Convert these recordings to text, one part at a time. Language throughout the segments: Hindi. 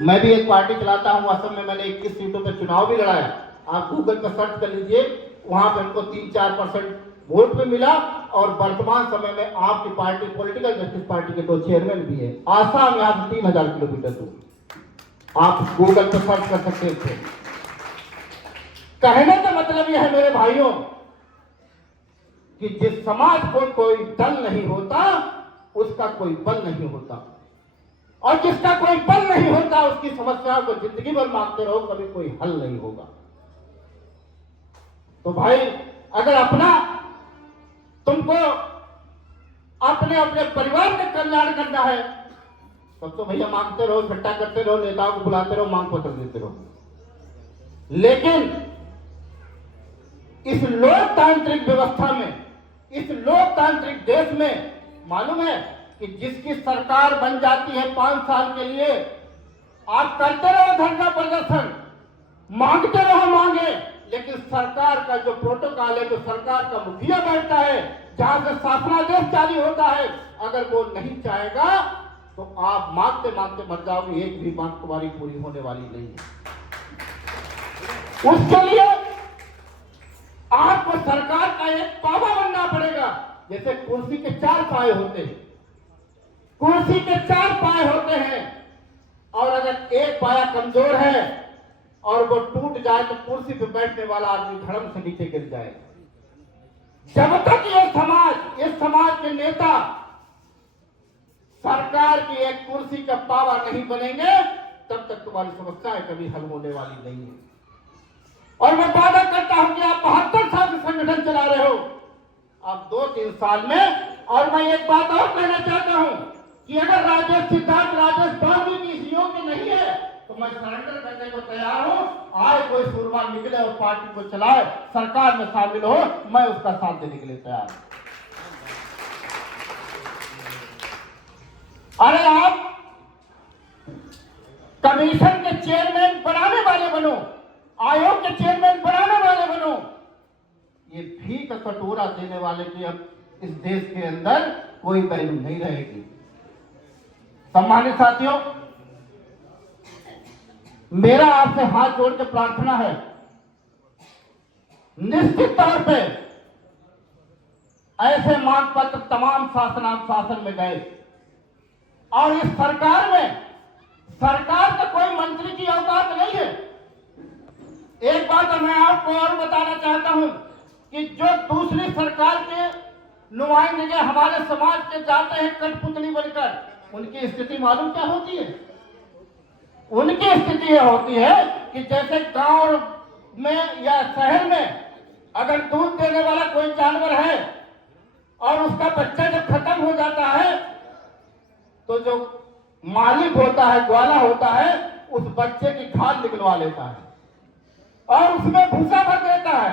मैं भी एक पार्टी चलाता हूँ, असम में मैंने 21 सीटों पर चुनाव भी लड़ाया। आप गूगल पर सर्च कर लीजिए, वहां पर उनको 3-4% वोट भी मिला। और वर्तमान समय में आपकी पार्टी पॉलिटिकल जस्टिस पार्टी के 2 चेयरमैन भी है। आसाम यहाँ से 3000 किलोमीटर दूर, आप गूगल पर सर्च कर सकते थे। कहने का मतलब यह है मेरे भाइयों कि जिस समाज को कोई दल नहीं होता उसका कोई बल नहीं होता, और जिसका कोई बल नहीं होता उसकी समस्याओं को जिंदगी भर मांगते रहो, कभी कोई हल नहीं होगा। तो भाई अगर अपना तुमको अपने अपने परिवार का कल्याण करना है तब तो भैया मांगते रहो, इकट्ठा करते रहो, नेताओं को बुलाते रहो, मांग पत्र देते रहो। लेकिन इस लोकतांत्रिक व्यवस्था में, इस लोकतांत्रिक देश में मालूम है कि जिसकी सरकार बन जाती है 5 साल के लिए, आप करते रहो धरना प्रदर्शन, मांगते रहो मांगे, लेकिन सरकार का जो प्रोटोकॉल है, जो सरकार का मुखिया बैठता है, जहां से शासनादेश जारी होता है, अगर वो नहीं चाहेगा तो आप मांगते मांगते मर जाओगे, एक भी मांग तुम्हारी पूरी होने वाली नहीं है। उसके लिए आपको सरकार का एक पावा बनना पड़ेगा। जैसे कुर्सी के 4 पाए होते हैं, कुर्सी के 4 पाए होते हैं, और अगर एक पाया कमजोर है और वो टूट जाए तो कुर्सी पे बैठने वाला आदमी धड़म से नीचे गिर जाएगा। जब तक ये समाज के नेता सरकार की एक कुर्सी का पावा नहीं बनेंगे, तब तक तुम्हारी समस्याएं कभी हल होने वाली नहीं है। और मैं वादा करता हूं कि आप 72 साल से संगठन चला रहे हो, आप 2-3 साल में। और मैं एक बात और कहना चाहता हूं कि अगर राजेश सिद्धार्थ, राजेश बाल्मीकि इस योग्य नहीं है तो मैं सरेंडर करने को तैयार हूं। आए कोई सूरमा निकले और पार्टी को चलाए, सरकार में शामिल हो, मैं उसका साथ देने के लिए तैयार हूं। अरे आप कमीशन के चेयरमैन बनाने वाले बनो, आयोग के चेयरमैन बनाने वाले बनो, ये भी का कटोरा देने वाले की अब इस देश के अंदर कोई वैल्यू नहीं रहेगी। सम्मानित साथियों, मेरा आपसे हाथ जोड़ के प्रार्थना है, निश्चित तौर पे ऐसे मांग पत्र तमाम शासन में गए, और इस सरकार में, सरकार का कोई मंत्री की औकात नहीं है। एक बात मैं आपको और बताना चाहता हूं कि जो दूसरी सरकार के नुमाइंदे हमारे समाज के जाते हैं कठपुतली बनकर, उनकी स्थिति मालूम क्या होती है? उनकी स्थिति यह होती है कि जैसे गांव में या शहर में अगर दूध देने वाला कोई जानवर है और उसका बच्चा जब खत्म हो जाता है तो जो मालिक होता है, ग्वाला होता है, उस बच्चे की खाल निकलवा लेता है और उसमें भूसा भर देता है,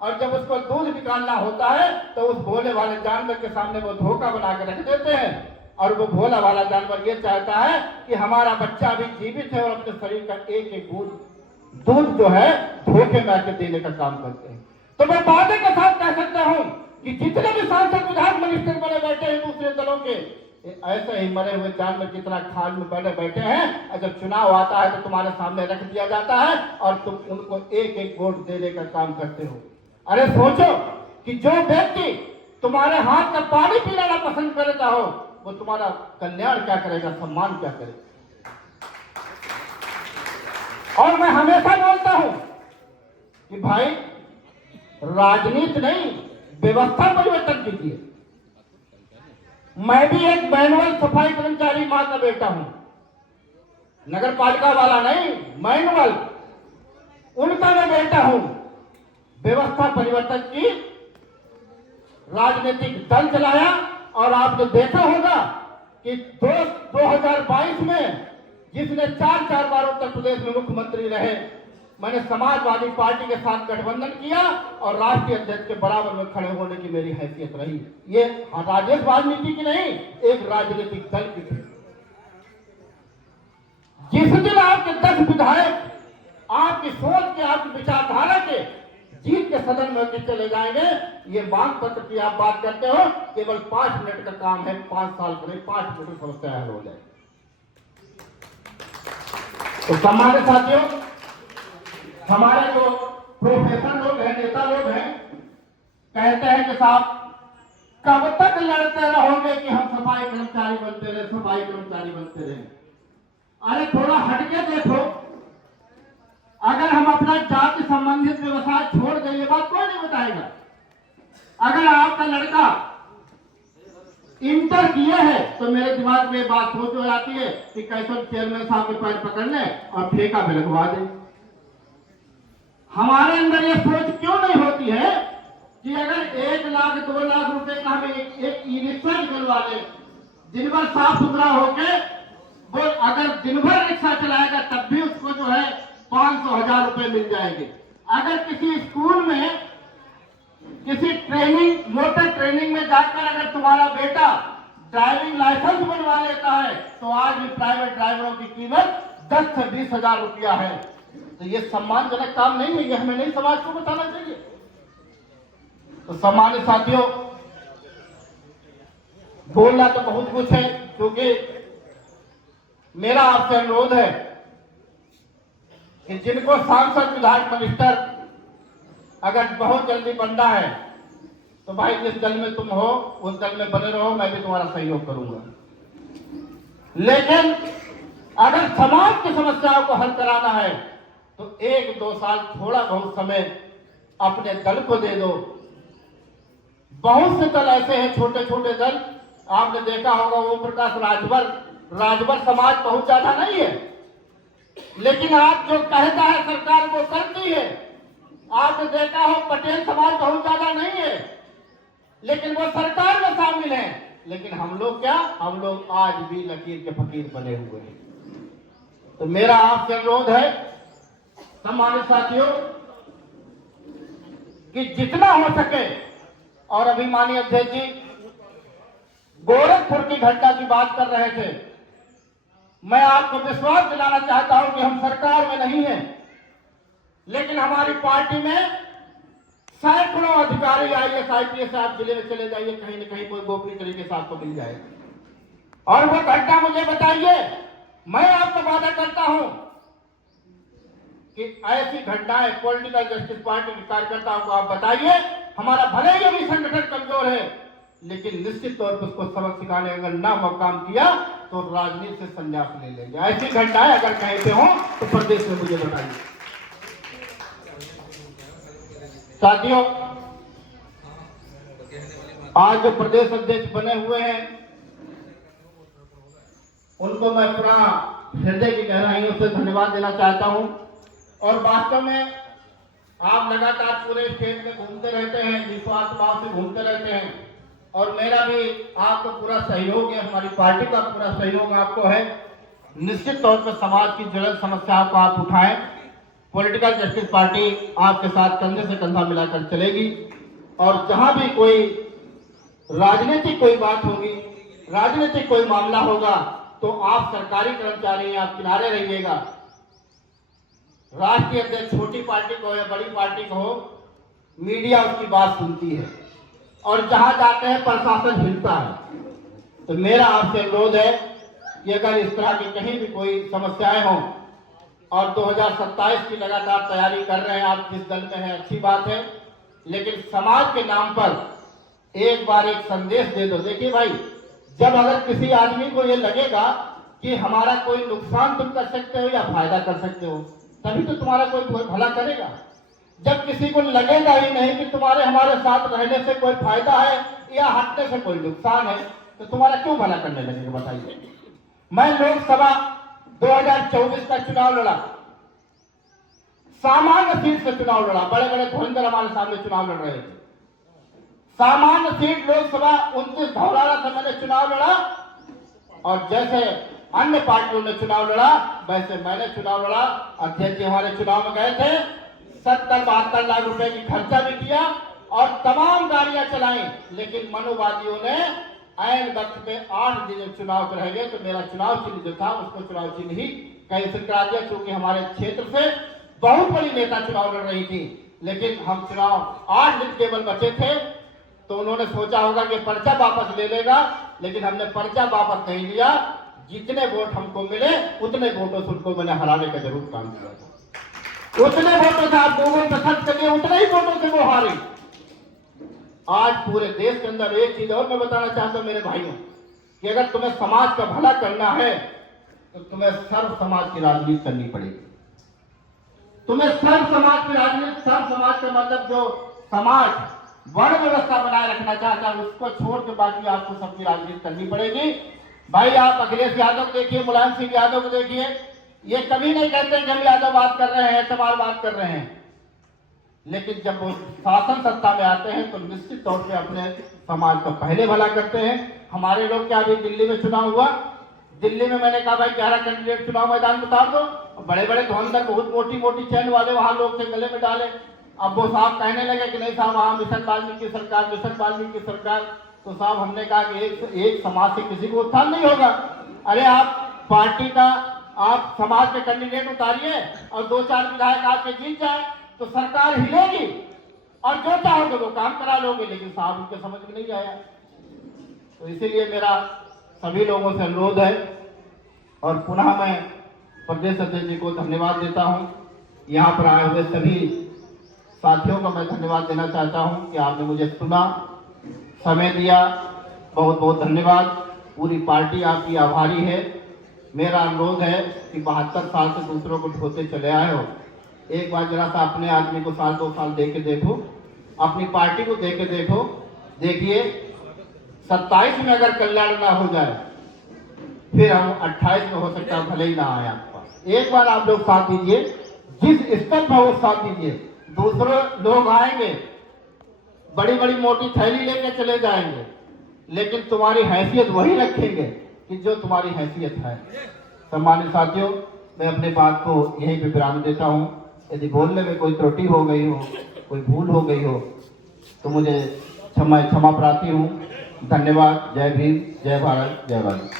और जब उसको दूध निकालना होता है तो उस भोले वाले जानवर के सामने वो धोखा बना के रख देते हैं। और वो भोला वाला जानवर ये चाहता है कि हमारा बच्चा अभी जीवित है, और अपने शरीर का एक एक बूंद दूध जो है धोखे में आके देने का काम करते हैं। तो मैं वादे के साथ कह सकता हूं कि जितने भी सांसद, विधायक, मिनिस्टर बने बैठे हैं दूसरे दलों के, ऐसे ही मरे हुए जानवर की तरह खाल में बने बैठे हैं, और जब चुनाव आता है तो तुम्हारे सामने रख दिया जाता है और तुम उनको एक एक वोट देने का काम करते हो। अरे सोचो कि जो व्यक्ति तुम्हारे हाथ का पानी पीना पसंद करता हो, वो तुम्हारा कल्याण क्या करेगा, सम्मान क्या करेगा? और मैं हमेशा बोलता हूं कि भाई राजनीति नहीं, व्यवस्था परिवर्तन कीजिए। मैं भी एक मैनुअल सफाई कर्मचारी मां का बेटा हूं, नगर पालिका वाला नहीं, मैनुअल, उनका मैं बेटा हूं। व्यवस्था परिवर्तन की, राजनीतिक दल चलाया, और आपने देखा होगा कि 2022 में जिसने 4 बार उत्तर प्रदेश में मुख्यमंत्री रहे, मैंने समाजवादी पार्टी के साथ गठबंधन किया और राष्ट्रीय अध्यक्ष के बराबर में खड़े होने की मेरी हैसियत रही। ये राजेश बाल्मीकि की नहीं, एक राजनीतिक दल की थी। जिस दिन आपके 10 विधायक आपकी सोच के, आपकी विचारधारा के जीत के सदन में चले जाएंगे, ये मांग पत्र की आप बात करते हो, केवल 5 मिनट का काम है, 5 साल के लिए 5 मिनट समस्या हल हो जाए। तो सम्मानित साथियों, हमारे जो प्रोफेसर लोग हैं, नेता लोग हैं, कहते हैं कि साहब कब तक लड़ते रहोगे कि हम सफाई कर्मचारी बनते रहे, सफाई कर्मचारी बनते रहे। अरे थोड़ा हटके देखो, अगर हम अपना जाति संबंधित व्यवसाय छोड़ दें, ये बात कोई नहीं बताएगा। अगर आपका लड़का इंटर किए है तो मेरे दिमाग में बात सोच हो जाती है कि कैसे चेयरमैन साहब के पैर पकड़ ले और ठेका पे लगवा दे। हमारे अंदर ये सोच क्यों नहीं होती है कि अगर 1 लाख 2 लाख रुपए का हमें एक ई रिक्शा निकलवा दे, दिन भर साफ सुथरा होके वो अगर दिन भर रिक्शा चलाएगा तब भी उसको जो है 500-1000 रुपए मिल जाएंगे। अगर किसी स्कूल में किसी ट्रेनिंग मोटर ट्रेनिंग में जाकर अगर तुम्हारा बेटा ड्राइविंग लाइसेंस बनवा लेता है तो आज भी प्राइवेट ड्राइवरों की कीमत 10 से 20,000 रुपया है। तो ये सम्मानजनक काम नहीं है, ये हमें नहीं समाज को बताना चाहिए। तो सम्मानित साथियों, बोलना तो बहुत कुछ है, क्योंकि मेरा आपसे अनुरोध है कि जिनको सांसद विधायक मिनिस्टर अगर बहुत जल्दी बनना है तो भाई जिस दल में तुम हो उस दल में बने रहो, मैं भी तुम्हारा सहयोग करूंगा। लेकिन अगर समाज की समस्याओं को हल कराना है तो 1-2 साल थोड़ा बहुत समय अपने दल को दे दो। बहुत से दल ऐसे हैं, छोटे छोटे दल, आपने देखा होगा ओम प्रकाश राजभर समाज बहुत ज्यादा नहीं है, लेकिन आप जो कहता है सरकार वो करती है। आपने देखा हो पटेल समाज बहुत ज्यादा नहीं है, लेकिन वो सरकार में शामिल है। लेकिन हम लोग क्या, हम लोग आज भी लकीर के फकीर बने हुए हैं। तो मेरा आपसे अनुरोध है सम्मानित साथियों कि जितना हो सके, और अभी माननीय अध्यक्ष जी गोरखपुर की घटना की बात कर रहे थे, मैं आपको विश्वास दिलाना चाहता हूं कि हम सरकार में नहीं हैं, लेकिन हमारी पार्टी में सैकड़ों अधिकारी IAS IPS आप जिले में चले जाइए, कहीं न कहीं कोई गोपनीय तरीके से आपको मिल जाएगा। और वो घटना मुझे बताइए, मैं आपको वादा करता हूं कि ऐसी घटनाएं पॉलिटिकल जस्टिस पार्टी के कार्यकर्ताओं को आप बताइए। हमारा भले ही अभी संगठन कमजोर है, लेकिन निश्चित तौर पर उसको सबक सिखाने अगर ना काम किया तो राजनीति से संन्यास ले लेंगे। ऐसी घटनाएं अगर कहीं पे हो तो प्रदेश में मुझे बताइए। साथियों, आज जो प्रदेश अध्यक्ष बने हुए हैं उनको मैं पूरा हृदय की गहराइयों से धन्यवाद देना चाहता हूं। और वास्तव में आप लगातार पूरे स्टेट में घूमते रहते हैं, निस्वार्थ भाव से घूमते रहते हैं, और मेरा भी आपको पूरा सहयोग है, हमारी पार्टी का पूरा सहयोग आपको है। निश्चित तौर पर समाज की ज्वलंत समस्याओं को आप उठाएं। पॉलिटिकल जस्टिस पार्टी आपके साथ कंधे से कंधा मिलाकर चलेगी, और जहां भी कोई राजनीतिक कोई बात होगी, राजनीतिक कोई मामला होगा, तो आप सरकारी कर्मचारी हैं, आप किनारे रहिएगा। राष्ट्रीय अध्यक्ष छोटी पार्टी को या बड़ी पार्टी को हो, मीडिया उसकी बात सुनती है, और जहां जाते हैं प्रशासन हिलता है। तो मेरा आपसे अनुरोध है कि अगर इस तरह की कहीं भी कोई समस्याएं हों, और 2027 की लगातार तैयारी कर रहे हैं, आप जिस दल में हैं अच्छी बात है, लेकिन समाज के नाम पर एक बार एक संदेश दे दो। देखिए भाई, जब अगर किसी आदमी को ये लगेगा कि हमारा कोई नुकसान तुम कर सकते हो या फायदा कर सकते हो, तभी तो तुम्हारा कोई भला करेगा। जब किसी को लगेगा ही नहीं कि तुम्हारे हमारे साथ रहने से कोई फायदा है या हटने से कोई नुकसान है, तो तुम्हारा क्यों भला करने लगेगा बताइए। मैं लोकसभा 2024 का चुनाव लड़ा, सामान्य सीट से चुनाव लड़ा, बड़े बड़े धुरंधर हमारे सामने चुनाव लड़ रहे थे। सामान्य सीट लोकसभा 29 धौलारा से मैंने चुनाव लड़ा, और जैसे अन्य पार्टियों ने चुनाव लड़ा वैसे मैंने चुनाव लड़ा। अध्यक्ष जी हमारे चुनाव में गए थे, 70-72 लाख रुपए की खर्चा भी किया और तमाम गाड़ियां चलाई, लेकिन मनोवादियों ने ऐन वक्त पे 8 दिन चुनाव के रह गए, तो मेरा चुनाव चिन्ह जो था उसको चुनाव चिन्ह ही कैंसिल करा दिया, क्योंकि हमारे क्षेत्र से बहुत बड़ी नेता चुनाव लड़ रही थी। लेकिन हम चुनाव 8 दिन केवल बचे थे, तो उन्होंने सोचा होगा कि पर्चा वापस ले लेगा, लेकिन हमने पर्चा वापस नहीं लिया। जितने वोट हमको मिले उतने वोटों से उनको मैंने हराने का जरूर काम किया था। उतने वोटों से आप गूगल पर सर्च करिए, उतने ही वोटों से वो हारे। आज पूरे देश के अंदर एक चीज और मैं बताना चाहता हूं मेरे भाइयों, कि अगर तुम्हें समाज का भला करना है तो तुम्हें सर्व समाज की राजनीति करनी पड़ेगी। तुम्हें सर्व समाज की राजनीति, सर्व समाज का मतलब जो समाज वर्ण व्यवस्था बनाए रखना चाहता है उसको छोड़ के बाकी आपको सबकी राजनीति करनी पड़ेगी। भाई आप अखिलेश यादव को देखिए, मुलायम सिंह यादव को देखिए, ये कभी नहीं कहते कि हम यादव बात कर रहे हैं, चमार बात कर रहे हैं, लेकिन जब वो शासन सत्ता में आते हैं तो निश्चित तौर पे अपने समाज का पहले भला करते हैं। हमारे लोग क्या, अभी दिल्ली में चुनाव हुआ, दिल्ली में मैंने कहा भाई 11 कैंडिडेट चुनाव मैदान में उतार दो, बड़े बड़े धुरंधर बहुत मोटी मोटी चैन वाले वहां लोग थे, गले में डाले। अब वो साहब कहने लगे कि नहीं साहब वहां मिशन वाल्मीकि सरकार, मिशन वाल्मीकि सरकार। तो साहब हमने कहा कि एक समाज से किसी को उत्थान नहीं होगा। अरे आप पार्टी का, आप समाज के कैंडिडेट उतारिए और 2-4 विधायक आपके जीत जाए तो सरकार हिलेगी और जो चाहोगे वो काम करा लोगे, लेकिन साहब उनके समझ में नहीं आया। तो इसीलिए मेरा सभी लोगों से अनुरोध है और पुनः मैं प्रदेश अध्यक्ष जी को धन्यवाद देता हूं। यहाँ पर आए हुए सभी साथियों को मैं धन्यवाद देना चाहता हूं कि आपने मुझे सुना, समय दिया, बहुत बहुत धन्यवाद। पूरी पार्टी आपकी आभारी है। मेरा अनुरोध है कि 72 साल से दूसरों को ढोते चले आए हो, एक बार जरा सा अपने आदमी को 1-2 साल दे के देखो, अपनी पार्टी को दे के देखो। देखिए 27 में अगर कल्याण ना हो जाए फिर हम 28 में हो सकता है भले ही ना आए आपके पास। एक बार आप लोग साथ दीजिए, जिस स्तर पर वो साथ दीजिए, दूसरे लोग आएंगे बड़ी बड़ी मोटी थैली लेके चले जाएंगे, लेकिन तुम्हारी हैसियत वही रखेंगे कि जो तुम्हारी हैसियत है। सम्मानित साथियों, मैं अपने बात को यहीं पे विराम देता हूँ। यदि बोलने में कोई त्रुटि हो गई हो, कोई भूल हो गई हो तो मुझे क्षमा प्रार्थी हूँ। धन्यवाद। जय भीम, जय भारत, जय भारत।